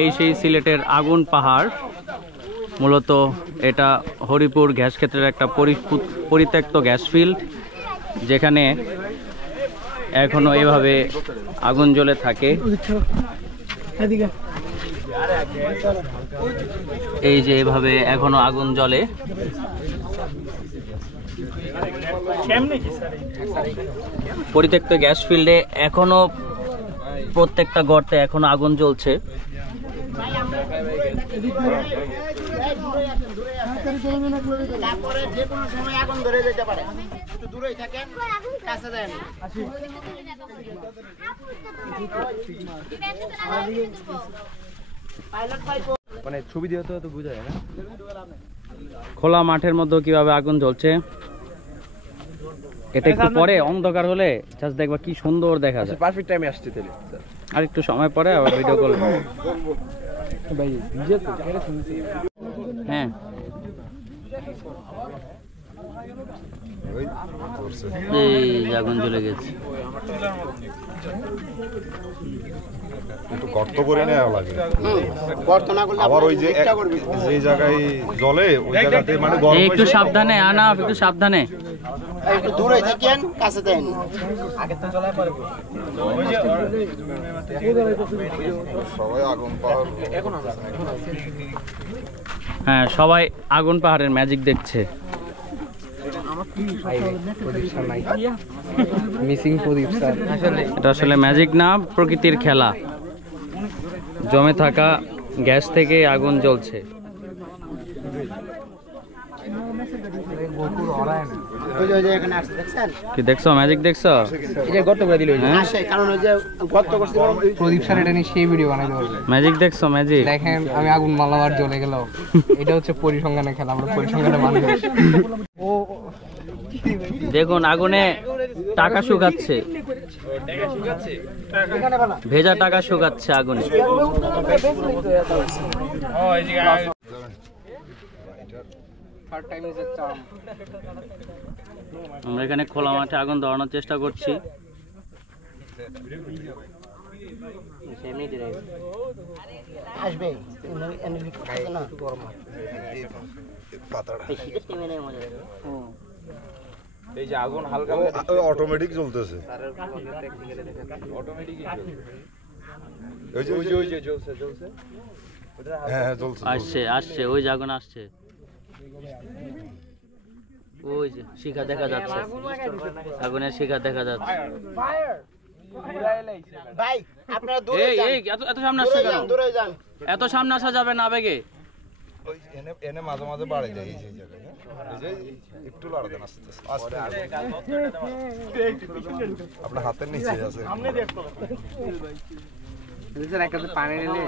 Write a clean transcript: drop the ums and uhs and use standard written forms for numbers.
এই সেই সিলেটের আগুন পাহাড়। মূলত এটা হরিপুর গ্যাস ক্ষেত্রের একটা পরিত্যক্ত গ্যাস ফিল্ড, যেখানে এখনো এভাবে আগুন জ্বলে থাকে। এই যে এভাবে এখনো আগুন জ্বলে। পরিত্যক্ত গ্যাস ফিল্ডে এখনো প্রত্যেকটা গর্তে এখনো আগুন জ্বলছে। মানে ছবি দিয়ে তো বোঝা যায় না। খোলা মাঠের মধ্যে কিভাবে আগুন জ্বলছে, এটা একটু পরে অন্ধকার হলে জাস্ট দেখবা কি সুন্দর দেখা যায়। পারফেক্ট টাইমে আসছে তাহলে। আর একটু সময় পরে আবার ভিডিও কল। হ্যাঁ, এই আগুন জ্বলে গেছে। একটু গর্ত করে নেওয়া লাগে, আবার ওই যে জায়গায় জ্বলে ওই জায়গাতে মানে একটু সাবধানে আনা, একটু সাবধানে, একটু দূরে থাকেন, কাছে দেন। সবাই আগুন পাহাড়। হ্যাঁ, সবাই আগুন পাহাড়ের ম্যাজিক দেখছে। এটা আসলে ম্যাজিক না, প্রকৃতির খেলা। জমে থাকা গ্যাস থেকে আগুন জ্বলছে। কি দেখছো? ম্যাজিক দেখছো? ম্যাজিক দেখছো? ম্যাজিক দেখেন, আমি আগুন মালাবার জ্বলে গেল। এটা হচ্ছে পরিসংখ্যানের খেলা, আমরা পরিসংখ্যানের মানুষ। দেখুন, আগুনে টাকা শুকাচ্ছে, ভেজা টাকা শুকাচ্ছে আগুনে। আমরা এখানে খোলা মাঠে আগুন ধরানোর চেষ্টা করছি। এই যে আগুন হালকা অটোমেটিক জ্বলতেছে। হ্যাঁ জ্বলছে, আসছে আসছে, ওই যে আগুন আসছে, ওই যে শিখা দেখা যাচ্ছে, আগুনের শিখা দেখা যাচ্ছে। ভাই আপনারা দূরে যান, এত সামনে আসছে কেন? দূরে যান, এত সামনে আসা যাবে না আবেগে। ওই এনে মাঝে মাঝে বাড়ে যায় এই জায়গায়। এই যে একটু লড়া দেন আস্তে আস্তে। আপনার হাতের নিচে আছে। পানি নিলে